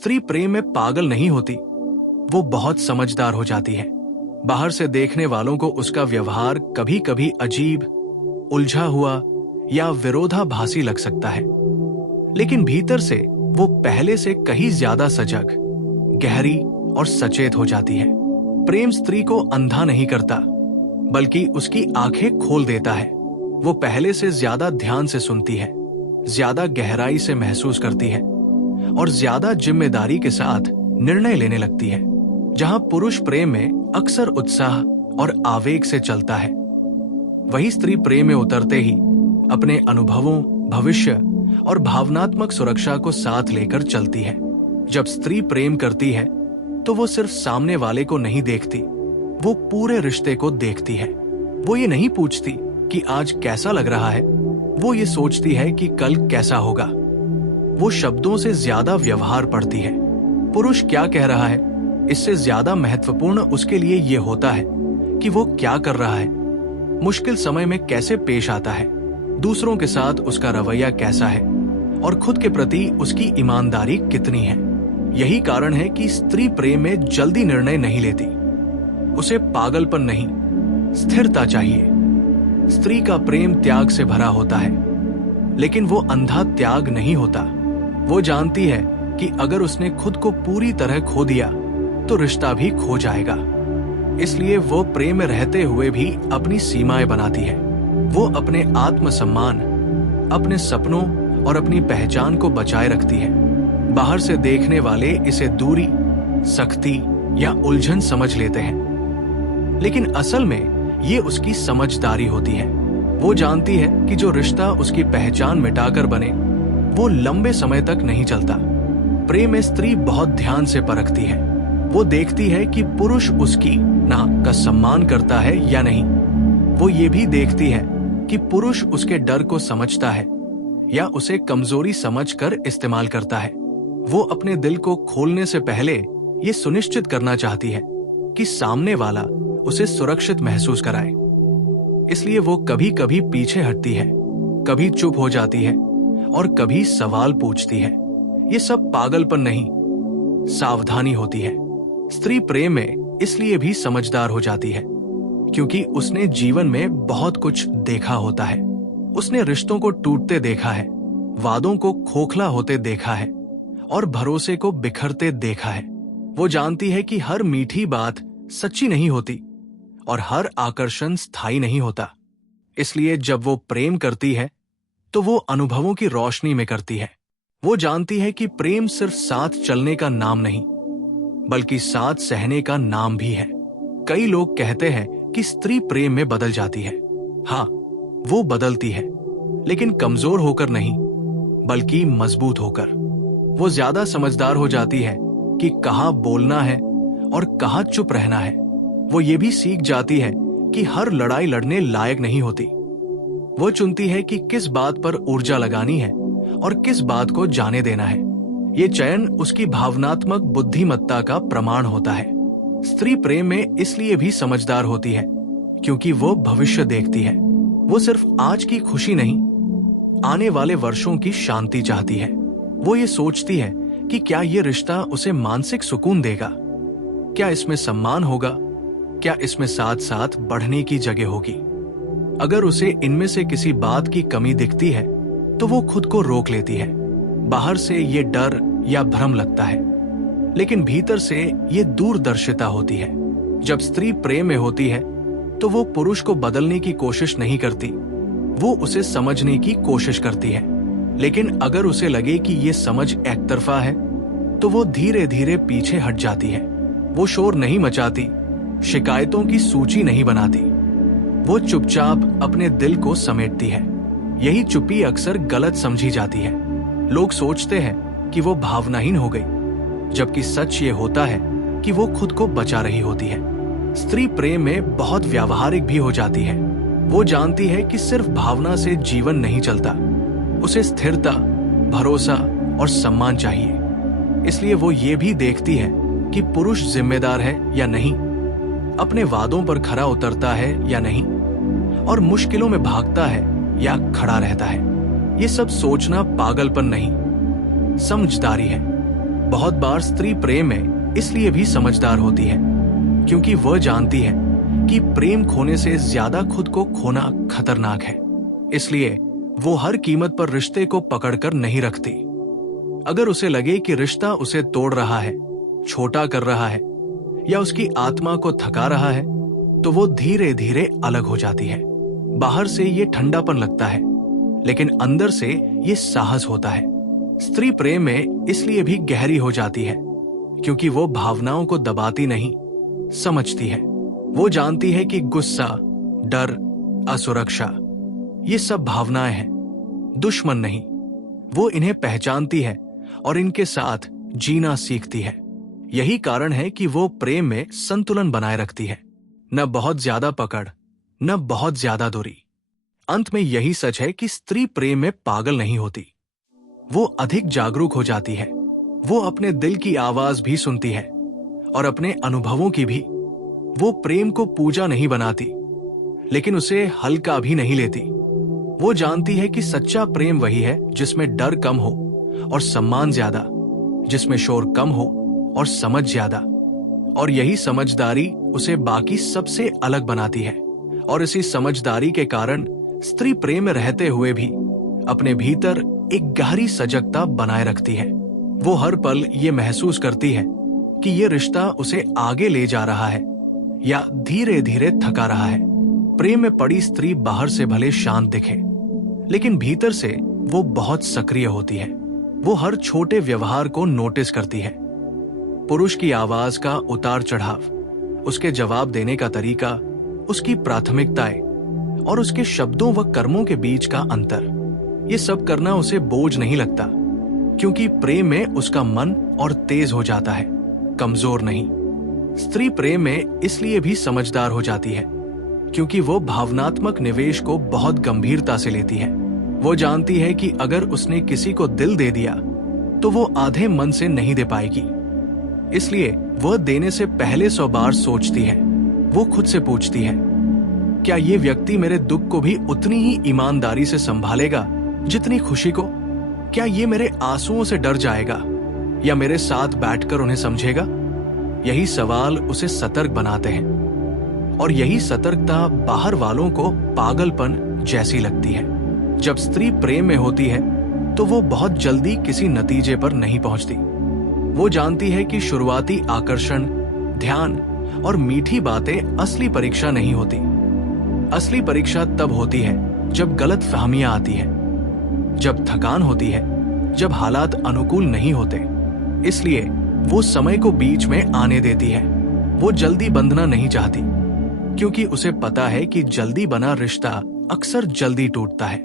स्त्री प्रेम में पागल नहीं होती, वो बहुत समझदार हो जाती है। बाहर से देखने वालों को उसका व्यवहार कभी कभी अजीब, उलझा हुआ या विरोधाभासी लग सकता है, लेकिन भीतर से वो पहले से कहीं ज्यादा सजग, गहरी और सचेत हो जाती है। प्रेम स्त्री को अंधा नहीं करता, बल्कि उसकी आंखें खोल देता है। वो पहले से ज्यादा ध्यान से सुनती है, ज्यादा गहराई से महसूस करती है और ज्यादा जिम्मेदारी के साथ निर्णय लेने लगती है। जहां पुरुष प्रेम में अक्सर उत्साह और आवेग से चलता है, वही स्त्री प्रेम में उतरते ही अपने अनुभवों, भविष्य और भावनात्मक सुरक्षा को साथ लेकर चलती है। जब स्त्री प्रेम करती है तो वो सिर्फ सामने वाले को नहीं देखती, वो पूरे रिश्ते को देखती है। वो ये नहीं पूछती कि आज कैसा लग रहा है, वो ये सोचती है कि कल कैसा होगा। वो शब्दों से ज्यादा व्यवहार पढ़ती है। पुरुष क्या कह रहा है, इससे ज्यादा महत्वपूर्ण उसके लिए ये होता है कि वो क्या कर रहा है, मुश्किल समय में कैसे पेश आता है, दूसरों के साथ उसका रवैया कैसा है और खुद के प्रति उसकी ईमानदारी कितनी है। यही कारण है कि स्त्री प्रेम में जल्दी निर्णय नहीं लेती। उसे पागलपन नहीं, स्थिरता चाहिए। स्त्री का प्रेम त्याग से भरा होता है, लेकिन वो अंधा त्याग नहीं होता। वो जानती है कि अगर उसने खुद को पूरी तरह खो दिया तो रिश्ता भी खो जाएगा। इसलिए वो प्रेम में रहते हुए भी अपनी सीमाएं बनाती है। वो अपने आत्मसम्मान, अपने सपनों और अपनी पहचान को बचाए रखती है। बाहर से देखने वाले इसे दूरी, सख्ती या उलझन समझ लेते हैं, लेकिन असल में ये उसकी समझदारी होती है। वो जानती है कि जो रिश्ता उसकी पहचान मिटाकर बने, वो लंबे समय तक नहीं चलता। प्रेम में स्त्री बहुत ध्यान से परखती है। वो देखती है कि पुरुष उसकी नाक का सम्मान करता है या नहीं। वो ये भी देखती है कि पुरुष उसके डर को समझता है या उसे कमजोरी समझकर इस्तेमाल करता है। वो अपने दिल को खोलने से पहले ये सुनिश्चित करना चाहती है कि सामने वाला उसे सुरक्षित महसूस कराए। इसलिए वो कभी कभी पीछे हटती है, कभी चुप हो जाती है और कभी सवाल पूछती है। ये सब पागलपन नहीं, सावधानी होती है। स्त्री प्रेम में इसलिए भी समझदार हो जाती है क्योंकि उसने जीवन में बहुत कुछ देखा होता है। उसने रिश्तों को टूटते देखा है, वादों को खोखला होते देखा है और भरोसे को बिखरते देखा है। वो जानती है कि हर मीठी बात सच्ची नहीं होती और हर आकर्षण स्थायी नहीं होता। इसलिए जब वो प्रेम करती है तो वो अनुभवों की रोशनी में करती है। वो जानती है कि प्रेम सिर्फ साथ चलने का नाम नहीं, बल्कि साथ सहने का नाम भी है। कई लोग कहते हैं कि स्त्री प्रेम में बदल जाती है। हाँ, वो बदलती है, लेकिन कमजोर होकर नहीं, बल्कि मजबूत होकर। वो ज्यादा समझदार हो जाती है कि कहाँ बोलना है और कहाँ चुप रहना है। वो ये भी सीख जाती है कि हर लड़ाई लड़ने लायक नहीं होती। वो चुनती है कि किस बात पर ऊर्जा लगानी है और किस बात को जाने देना है। ये चयन उसकी भावनात्मक बुद्धिमत्ता का प्रमाण होता है। स्त्री प्रेम में इसलिए भी समझदार होती है क्योंकि वो भविष्य देखती है। वो सिर्फ आज की खुशी नहीं, आने वाले वर्षों की शांति चाहती है। वो ये सोचती है कि क्या ये रिश्ता उसे मानसिक सुकून देगा, क्या इसमें सम्मान होगा, क्या इसमें साथ साथ बढ़ने की जगह होगी। अगर उसे इनमें से किसी बात की कमी दिखती है तो वो खुद को रोक लेती है। बाहर से ये डर या भ्रम लगता है, लेकिन भीतर से ये दूरदर्शिता होती है। जब स्त्री प्रेम में होती है तो वो पुरुष को बदलने की कोशिश नहीं करती, वो उसे समझने की कोशिश करती है। लेकिन अगर उसे लगे कि ये समझ एकतरफा है तो वो धीरे धीरे पीछे हट जाती है। वो शोर नहीं मचाती, शिकायतों की सूची नहीं बनाती। वो चुपचाप अपने दिल को समेटती है। यही चुप्पी अक्सर गलत समझी जाती है। लोग सोचते हैं कि वो भावनाहीन हो गई, जबकि सच ये होता है कि वो खुद को बचा रही होती है। स्त्री प्रेम में बहुत व्यावहारिक भी हो जाती है। वो जानती है कि सिर्फ भावना से जीवन नहीं चलता, उसे स्थिरता, भरोसा और सम्मान चाहिए। इसलिए वो ये भी देखती है कि पुरुष जिम्मेदार है या नहीं, अपने वादों पर खरा उतरता है या नहीं, और मुश्किलों में भागता है या खड़ा रहता है। ये सब सोचना पागलपन नहीं, समझदारी है। बहुत बार स्त्री प्रेम में इसलिए भी समझदार होती है क्योंकि वह जानती है कि प्रेम खोने से ज्यादा खुद को खोना खतरनाक है। इसलिए वो हर कीमत पर रिश्ते को पकड़कर नहीं रखती। अगर उसे लगे कि रिश्ता उसे तोड़ रहा है, छोटा कर रहा है या उसकी आत्मा को थका रहा है, तो वो धीरे धीरे अलग हो जाती है। बाहर से ये ठंडापन लगता है, लेकिन अंदर से ये साहस होता है। स्त्री प्रेम में इसलिए भी गहरी हो जाती है क्योंकि वो भावनाओं को दबाती नहीं, समझती है। वो जानती है कि गुस्सा, डर, असुरक्षा ये सब भावनाएं हैं, दुश्मन नहीं। वो इन्हें पहचानती है और इनके साथ जीना सीखती है। यही कारण है कि वो प्रेम में संतुलन बनाए रखती है, न बहुत ज्यादा पकड़, न बहुत ज्यादा दूरी। अंत में यही सच है कि स्त्री प्रेम में पागल नहीं होती। वो अधिक जागरूक हो जाती है। वो अपने दिल की आवाज भी सुनती है और अपने अनुभवों की भी। वो प्रेम को पूजा नहीं बनाती, लेकिन उसे हल्का भी नहीं लेती। वो जानती है कि सच्चा प्रेम वही है जिसमें डर कम हो और सम्मान ज्यादा, जिसमें शोर कम हो और समझ ज्यादा। और यही समझदारी उसे बाकी सबसे अलग बनाती है। और इसी समझदारी के कारण स्त्री प्रेम में रहते हुए भी अपने भीतर एक गहरी सजगता बनाए रखती है। वो हर पल ये महसूस करती है कि ये रिश्ता उसे आगे ले जा रहा है या धीरे धीरे थका रहा है। प्रेम में पड़ी स्त्री बाहर से भले शांत दिखे, लेकिन भीतर से वो बहुत सक्रिय होती है। वो हर छोटे व्यवहार को नोटिस करती है। पुरुष की आवाज का उतार चढ़ाव, उसके जवाब देने का तरीका, उसकी प्राथमिकताएं और उसके शब्दों व कर्मों के बीच का अंतर, ये सब करना उसे बोझ नहीं लगता, क्योंकि प्रेम में उसका मन और तेज हो जाता है, कमजोर नहीं। स्त्री प्रेम में इसलिए भी समझदार हो जाती है क्योंकि वो भावनात्मक निवेश को बहुत गंभीरता से लेती है। वो जानती है कि अगर उसने किसी को दिल दे दिया तो वो आधे मन से नहीं दे पाएगी। इसलिए वह देने से पहले 100 बार सोचती है। वो खुद से पूछती है, क्या ये व्यक्ति मेरे दुख को भी उतनी ही ईमानदारी से संभालेगा जितनी खुशी को? क्या ये मेरे आंसुओं से डर जाएगा या मेरे साथ बैठकर उन्हें समझेगा? यही सवाल उसे सतर्क बनाते हैं और यही सतर्कता बाहर वालों को पागलपन जैसी लगती है। जब स्त्री प्रेम में होती है तो वो बहुत जल्दी किसी नतीजे पर नहीं पहुंचती। वो जानती है कि शुरुआती आकर्षण, ध्यान और मीठी बातें असली परीक्षा नहीं होती। असली परीक्षा तब होती है जब गलत फहमियां आती है, जब थकान होती है, जब हालात अनुकूल नहीं होते। इसलिए वो समय को बीच में आने देती है। वो जल्दी बंधना नहीं चाहती क्योंकि उसे पता है कि जल्दी बना रिश्ता अक्सर जल्दी टूटता है।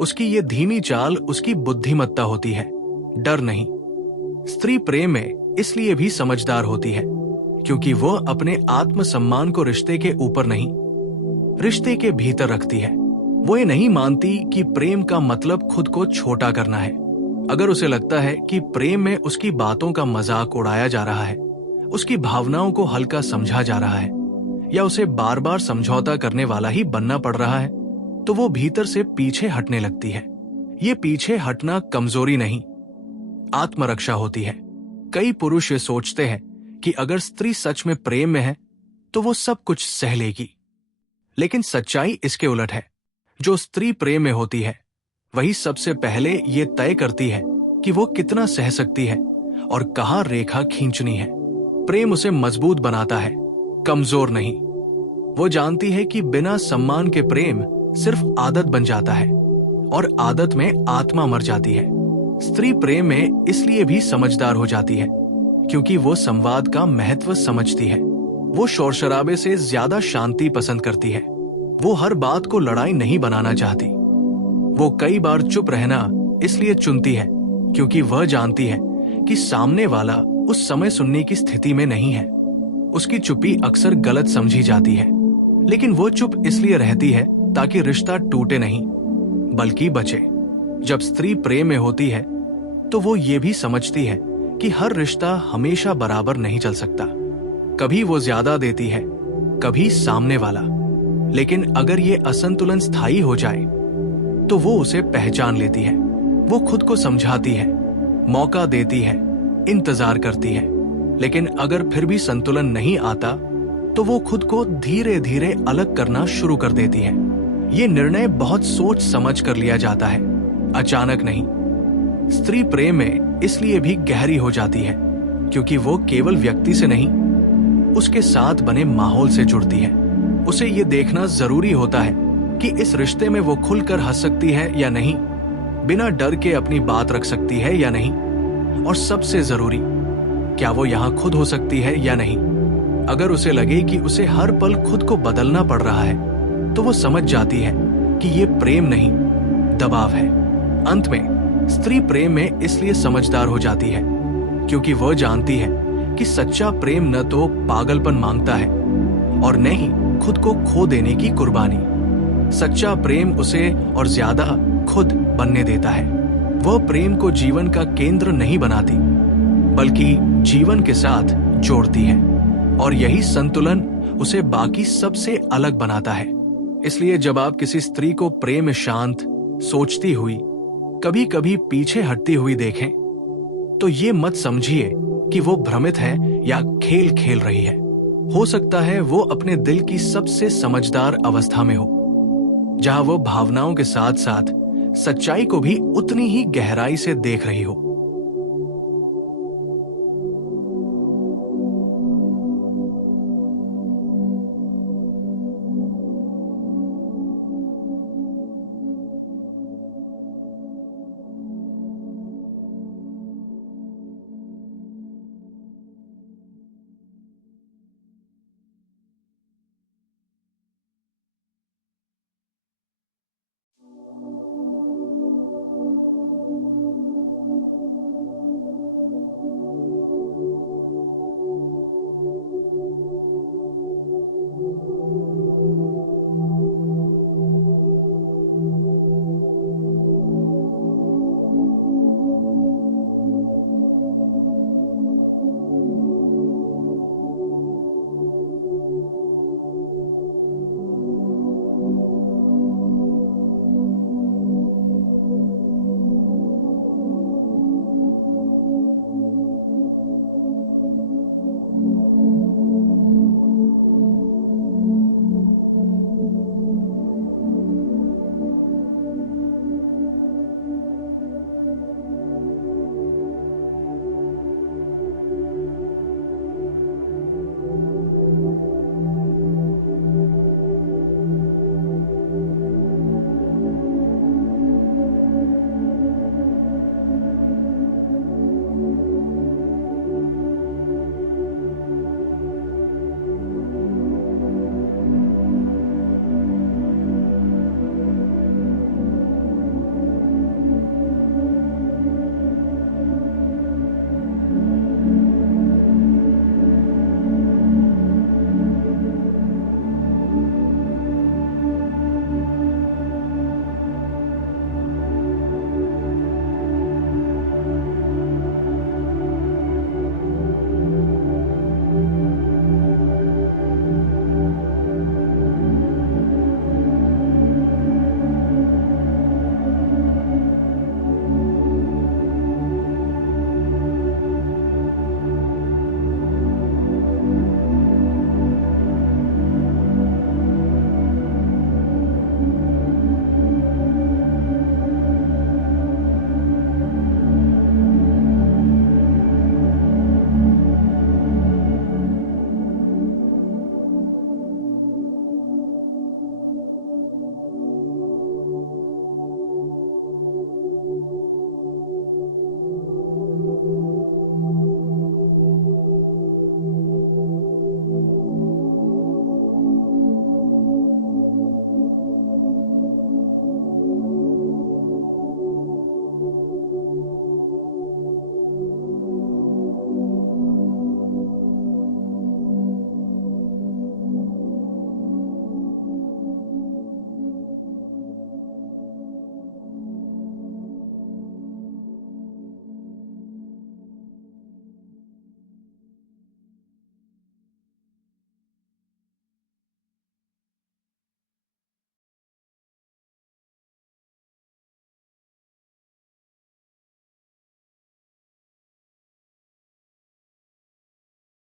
उसकी ये धीमी चाल उसकी बुद्धिमत्ता होती है, डर नहीं। स्त्री प्रेम में इसलिए भी समझदार होती है क्योंकि वो अपने आत्मसम्मान को रिश्ते के ऊपर नहीं, रिश्ते के भीतर रखती है। वो ये नहीं मानती कि प्रेम का मतलब खुद को छोटा करना है। अगर उसे लगता है कि प्रेम में उसकी बातों का मजाक उड़ाया जा रहा है, उसकी भावनाओं को हल्का समझा जा रहा है या उसे बार बार समझौता करने वाला ही बनना पड़ रहा है, तो वो भीतर से पीछे हटने लगती है। ये पीछे हटना कमजोरी नहीं, आत्मरक्षा होती है। कई पुरुष ये सोचते हैं कि अगर स्त्री सच में प्रेम में है तो वो सब कुछ सह लेगी, लेकिन सच्चाई इसके उलट है। जो स्त्री प्रेम में होती है वही सबसे पहले ये तय करती है कि वो कितना सह सकती है और कहाँ रेखा खींचनी है। प्रेम उसे मजबूत बनाता है, कमजोर नहीं। वो जानती है कि बिना सम्मान के प्रेम सिर्फ आदत बन जाता है और आदत में आत्मा मर जाती है। स्त्री प्रेम में इसलिए भी समझदार हो जाती है क्योंकि वो संवाद का महत्व समझती है। वो शोर शराबे से ज्यादा शांति पसंद करती है। वो हर बात को लड़ाई नहीं बनाना चाहती। वो कई बार चुप रहना इसलिए चुनती है क्योंकि वह जानती है कि सामने वाला उस समय सुनने की स्थिति में नहीं है। उसकी चुप्पी अक्सर गलत समझी जाती है, लेकिन वो चुप इसलिए रहती है ताकि रिश्ता टूटे नहीं बल्कि बचे। जब स्त्री प्रेम में होती है तो वो ये भी समझती है कि हर रिश्ता हमेशा बराबर नहीं चल सकता। कभी वो ज्यादा देती है, कभी सामने वाला। लेकिन अगर ये असंतुलन स्थायी हो जाए तो वो उसे पहचान लेती है। वो खुद को समझाती है, मौका देती है इंतजार करती है, लेकिन अगर फिर भी संतुलन नहीं आता तो वो खुद को धीरे धीरे अलग करना शुरू कर देती है। ये निर्णय बहुत सोच समझ कर लिया जाता है, अचानक नहीं। स्त्री प्रेम में इसलिए भी गहरी हो जाती है क्योंकि वो केवल व्यक्ति से नहीं, उसके साथ बने माहौल से जुड़ती है। उसे ये देखना जरूरी होता है कि इस रिश्ते में वो खुलकर हंस सकती है या नहीं, बिना डर के अपनी बात रख सकती है या नहीं, और सबसे जरूरी, क्या वो यहाँ खुद हो सकती है या नहीं। अगर उसे लगे कि उसे हर पल खुद को बदलना पड़ रहा है तो वो समझ जाती है कि ये प्रेम नहीं, दबाव है। अंत में स्त्री प्रेम में इसलिए समझदार हो जाती है क्योंकि वह जानती है कि सच्चा प्रेम न तो पागलपन मांगता है और न ही खुद को खो देने की कुर्बानी। सच्चा प्रेम उसे और ज्यादा खुद बनने देता है। वह प्रेम को जीवन का केंद्र नहीं बनाती, बल्कि जीवन के साथ जोड़ती है, और यही संतुलन उसे बाकी सबसे अलग बनाता है। इसलिए जब आप किसी स्त्री को प्रेम में शांत, सोचती हुई, कभी कभी पीछे हटती हुई देखें तो ये मत समझिए कि वो भ्रमित है या खेल खेल रही है। हो सकता है वो अपने दिल की सबसे समझदार अवस्था में हो, जहां वो भावनाओं के साथ साथ सच्चाई को भी उतनी ही गहराई से देख रही हो।